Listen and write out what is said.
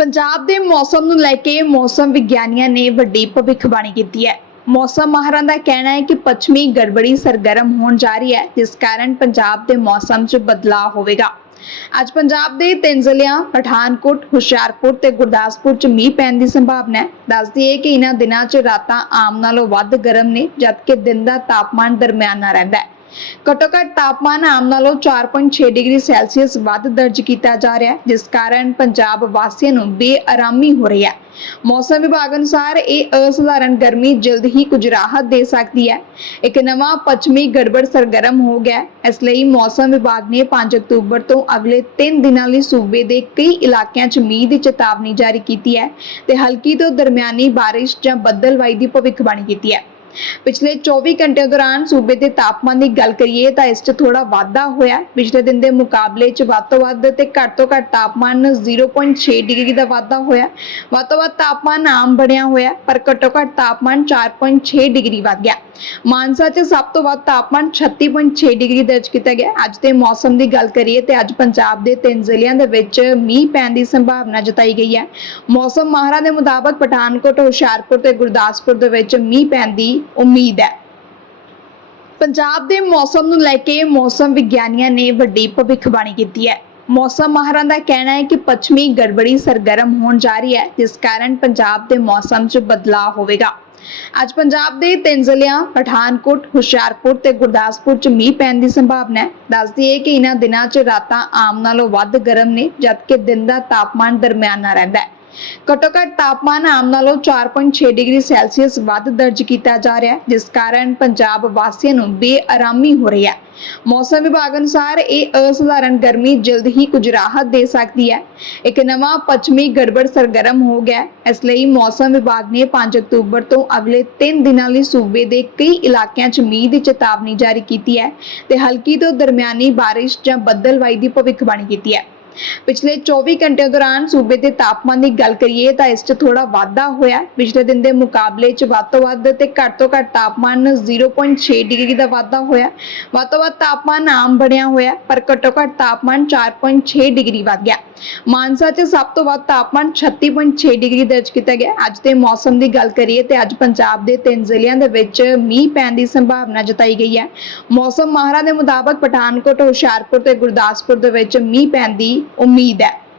ਪੰਜਾਬ ਦੇ ਮੌਸਮ ਨੂੰ ਲੈ ਕੇ ਮੌਸਮ ਵਿਗਿਆਨੀਆਂ ਨੇ ਵੱਡੀ ਭਵਿੱਖਬਾਣੀ ਕੀਤੀ ਹੈ। ਮੌਸਮ ਮਾਹਰਾਂ ਦਾ ਕਹਿਣਾ ਹੈ ਕਿ ਪੱਛਮੀ ਗੜਬੜੀ ਸਰਗਰਮ ਹੋਣ ਜਾ ਰਹੀ ਹੈ, ਜਿਸ ਕਾਰਨ ਪੰਜਾਬ ਦੇ ਮੌਸਮ 'ਚ ਬਦਲਾਅ ਹੋਵੇਗਾ। ਅੱਜ ਪੰਜਾਬ ਦੇ ਤਿੰਨ ਜ਼ਿਲ੍ਹਿਆਂ, ਪਠਾਨਕੋਟ, ਹੁਸ਼ਿਆਰਪੁਰ ਤੇ ਗੁਰਦਾਸਪੁਰ 'ਚ ਮੀਂਹ ਪੈਣ ਦੀ ਸੰਭਾਵਨਾ ਹੈ। ਦੱਸਦੀ ਹੈ ਕਿ ਇਹਨਾਂ ਦਿਨਾਂ 'ਚ ਰਾਤਾਂ ਆਮ ਨਾਲੋਂ ਵੱਧ ਗਰਮ ਨੇ, ਜਦਕਿ ਦਿਨ ਦਾ ਤਾਪਮਾਨ ਦਰਮਿਆਨਾ ਰਹਿੰਦਾ ਹੈ। ਘੱਟੋ ਘੱਟ ਤਾਪਮਾਨ ਆਮ ਨਾਲੋਂ 4.6 ਡਿਗਰੀ ਸੈਲਸੀਅਸ ਵੱਧ ਦਰਜ ਕੀਤਾ ਜਾ ਰਿਹਾ ਹੈ, ਜਿਸ ਕਾਰਨ ਪੰਜਾਬ ਵਾਸੀਆਂ ਨੂੰ ਬੇਆਰਾਮੀ ਹੋ ਰਹੀ ਹੈ। ਮੌਸਮ ਵਿਭਾਗ ਅਨੁਸਾਰ ਇਹ ਅਸਧਾਰਨ ਗਰਮੀ ਜਲਦ ਹੀ ਕੁਝ ਰਾਹਤ ਦੇ ਸਕਦੀ ਹੈ। ਇੱਕ ਨਵਾਂ ਪੱਛਮੀ ਗੜਬੜ ਸਰਗਰਮ ਹੋ ਗਿਆ ਇਸ ਲਈ ਮੌਸਮ ਵਿਭਾਗ ਨੇ 5 ਅਕਤੂਬਰ ਤੋਂ ਅਗਲੇ 3 ਦਿਨਾਂ ਲਈ ਸੂਬੇ ਦੇ ਕਈ ਇਲਾਕਿਆਂ 'ਚ ਮੀਂਹ ਦੀ ਚੇਤਾਵਨੀ ਜਾਰੀ ਕੀਤੀ ਹੈ ਤੇ ਹਲਕੀ ਤੋਂ ਦਰਮਿਆਨੀ ਬਾਰਿਸ਼ ਜਾਂ ਬੱਦਲਵਾਈ ਦੀ ਭਵਿੱਖਬਾਣੀ ਕੀਤੀ ਹੈ। ਪਿਛਲੇ 24 ਘੰਟਿਆਂ ਦੌਰਾਨ ਸੂਬੇ ਦੇ ਤਾਪਮਾਨ ਦੀ ਗੱਲ ਕਰੀਏ ਤਾਂ ਇਸ 'ਚ ਥੋੜਾ ਵਾਧਾ ਹੋਇਆ। ਪਿਛਲੇ ਦਿਨ ਦੇ ਮੁਕਾਬਲੇ 'ਚ ਵੱਧ ਤੋਂ ਵੱਧ ਤੇ ਘੱਟ ਤੋਂ ਘੱਟ ਤਾਪਮਾਨ 0.6 ਡਿਗਰੀ ਦਾ ਵਾਧਾ ਹੋਇਆ। ਵੱਧ ਤੋਂ ਵੱਧ ਤਾਪਮਾਨ ਆਮ ਬਣਿਆ ਹੋਇਆ, ਪਰ ਘੱਟੋ ਘੱਟ ਤਾਪਮਾਨ 4.6 ਡਿਗਰੀ ਵੱਧ ਗਿਆ। ਮਾਨਸਾ 'ਚ ਸਭ ਤੋਂ ਵੱਧ ਤਾਪਮਾਨ 36.6 ਡਿਗਰੀ ਦਰਜ ਕੀਤਾ ਗਿਆ। ਅੱਜ ਦੇ ਮੌਸਮ ਦੀ ਗੱਲ ਕਰੀਏ ਤੇ ਅੱਜ ਪੰਜਾਬ ਦੇ ਤਿੰਨ ਜ਼ਿਲ੍ਹਿਆਂ ਦੇ ਵਿੱਚ ਮੀਂਹ ਪੈਣ ਦੀ ਸੰਭਾਵਨਾ ਜਤਾਈ ਗਈ ਹੈ। ਮੌਸਮ ਮਾਹਰਾਂ ਦੇ ਮੁਤਾਬਕ ਪਠਾਨਕੋਟ, ਹੁਸ਼ਿਆਰਪੁਰ ਤੇ ਗੁਰਦਾਸਪੁਰ ਦੇ ਵਿੱਚ ਮੀਂਹ ਪੈਣ ਦੀ ਉਮੀਦ ਹੈ। ਪੰਜਾਬ ਦੇ ਮੌਸਮ ਨੂੰ ਲੈ ਕੇ ਮੌਸਮ ਵਿਗਿਆਨੀਆਂ ਨੇ ਵੱਡੀ ਭਵਿੱਖਬਾਣੀ ਕੀਤੀ ਹੈ। ਮੌਸਮ ਮਾਹਰਾਂ ਦਾ ਕਹਿਣਾ ਹੈ ਕਿ ਪੱਛਮੀ ਗੜਬੜੀ ਸਰਗਰਮ ਹੋਣ ਜਾ ਰਹੀ ਹੈ, ਜਿਸ ਕਾਰਨ ਪੰਜਾਬ ਦੇ ਮੌਸਮ 'ਚ ਬਦਲਾਅ ਹੋਵੇਗਾ। ਅੱਜ ਪੰਜਾਬ ਦੇ ਤਿੰਨ ਜ਼ਿਲ੍ਹਿਆਂ, ਪਠਾਨਕੋਟ, ਹੁਸ਼ਿਆਰਪੁਰ ਤੇ ਗੁਰਦਾਸਪੁਰ 'ਚ ਮੀਂਹ ਪੈਣ ਦੀ ਸੰਭਾਵਨਾ ਹੈ। ਦੱਸਦੀ ਹੈ ਕਿ ਇਹਨਾਂ ਦਿਨਾਂ 'ਚ ਰਾਤਾਂ ਆਮ ਨਾਲੋਂ ਵੱਧ ਗਰਮ ਨੇ, ਜਦਕਿ ਦਿਨ ਦਾ ਤਾਪਮਾਨ ਦਰਮਿਆਨਾ ਰਹਿੰਦਾ ਹੈ। ਘੱਟੋ ਘੱਟ ਤਾਪਮਾਨ ਆਮ ਨਾਲੋਂ 4.6 ਡਿਗਰੀ ਸੈਲਸੀਅਸ ਵੱਧ ਦਰਜ ਕੀਤਾ ਜਾ ਰਿਹਾ ਹੈ, ਜਿਸ ਕਾਰਨ ਪੰਜਾਬ ਵਾਸੀਆਂ ਨੂੰ ਬੇਆਰਾਮੀ ਹੋ ਰਹੀ ਹੈ। ਮੌਸਮ ਵਿਭਾਗ ਅਨੁਸਾਰ ਇਹ ਅਸਧਾਰਨ ਗਰਮੀ ਜਲਦ ਹੀ ਕੁਝ ਰਾਹਤ ਦੇ ਸਕਦੀ ਹੈ। ਇੱਕ ਨਵਾਂ ਪੱਛਮੀ ਗੜਬੜ ਸਰਗਰਮ ਹੋ ਗਿਆ ਇਸ ਲਈ ਮੌਸਮ ਵਿਭਾਗ ਨੇ 5 ਅਕਤੂਬਰ ਤੋਂ ਅਗਲੇ 3 ਦਿਨਾਂ ਲਈ ਸੂਬੇ ਦੇ ਕਈ ਇਲਾਕਿਆਂ 'ਚ ਮੀਂਹ ਦੀ ਚੇਤਾਵਨੀ ਜਾਰੀ ਕੀਤੀ ਹੈ ਤੇ ਹਲਕੀ ਤੋਂ ਦਰਮਿਆਨੀ ਬਾਰਿਸ਼ ਜਾਂ ਬੱਦਲਵਾਈ ਦੀ ਭਵਿੱਖਬਾਣੀ ਕੀਤੀ ਹੈ। ਪਿਛਲੇ 24 ਘੰਟਿਆਂ ਦੌਰਾਨ ਸੂਬੇ ਦੇ ਤਾਪਮਾਨ ਦੀ ਗੱਲ ਕਰੀਏ ਤਾਂ ਇਸ 'ਚ ਥੋੜਾ ਵਾਧਾ ਹੋਇਆ ਪਿਛਲੇ ਦਿਨ ਦੇ ਮੁਕਾਬਲੇ 'ਚ ਵੱਧ ਤੋਂ ਵੱਧ ਤੇ ਘੱਟ ਤੋਂ ਘੱਟ ਤਾਪਮਾਨ 0.6 ਡਿਗਰੀ ਦਾ ਵਾਧਾ ਹੋਇਆ ਵੱਧ ਤੋਂ ਵੱਧ ਤਾਪਮਾਨ ਆਮ ਬਣਿਆ ਹੋਇਆ ਪਰ ਘੱਟੋ ਘੱਟ ਤਾਪਮਾਨ 4.6 ਡਿਗਰੀ ਵੱਧ ਗਿਆ ਮਾਨਸਾ 'ਚ ਸਭ ਤੋਂ ਵੱਧ ਤਾਪਮਾਨ 36.6 ਡਿਗਰੀ ਦਰਜ ਕੀਤਾ ਗਿਆ ਅੱਜ ਦੇ ਮੌਸਮ ਦੀ ਗੱਲ ਕਰੀਏ ਤੇ ਅੱਜ ਪੰਜਾਬ ਦੇ ਤਿੰਨ ਜ਼ਿਲ੍ਹਿਆਂ ਦੇ ਵਿੱਚ ਮੀਂਹ ਪੈਣ ਦੀ ਸੰਭਾਵਨਾ ਜਤਾਈ ਗਈ ਹੈ। ਮੌਸਮ ਮਾਹਰਾਂ ਦੇ ਮੁਤਾਬਕ ਪਠਾਨਕੋਟ, ਹੁਸ਼ਿਆਰਪੁਰ ਤੇ ਗੁਰਦਾਸਪੁਰ ਦੇ ਵਿੱਚ ਮੀਂਹ ਪੈਣ ਦੀ ਉਮੀਦ ਹੈ